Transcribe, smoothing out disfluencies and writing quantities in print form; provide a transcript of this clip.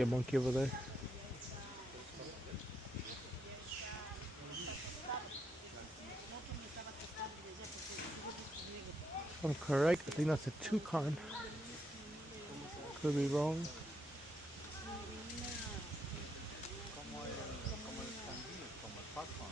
see a monkey over there. If I'm correct, I think that's a toucan. Could be wrong. como el canguro, como el pájaro.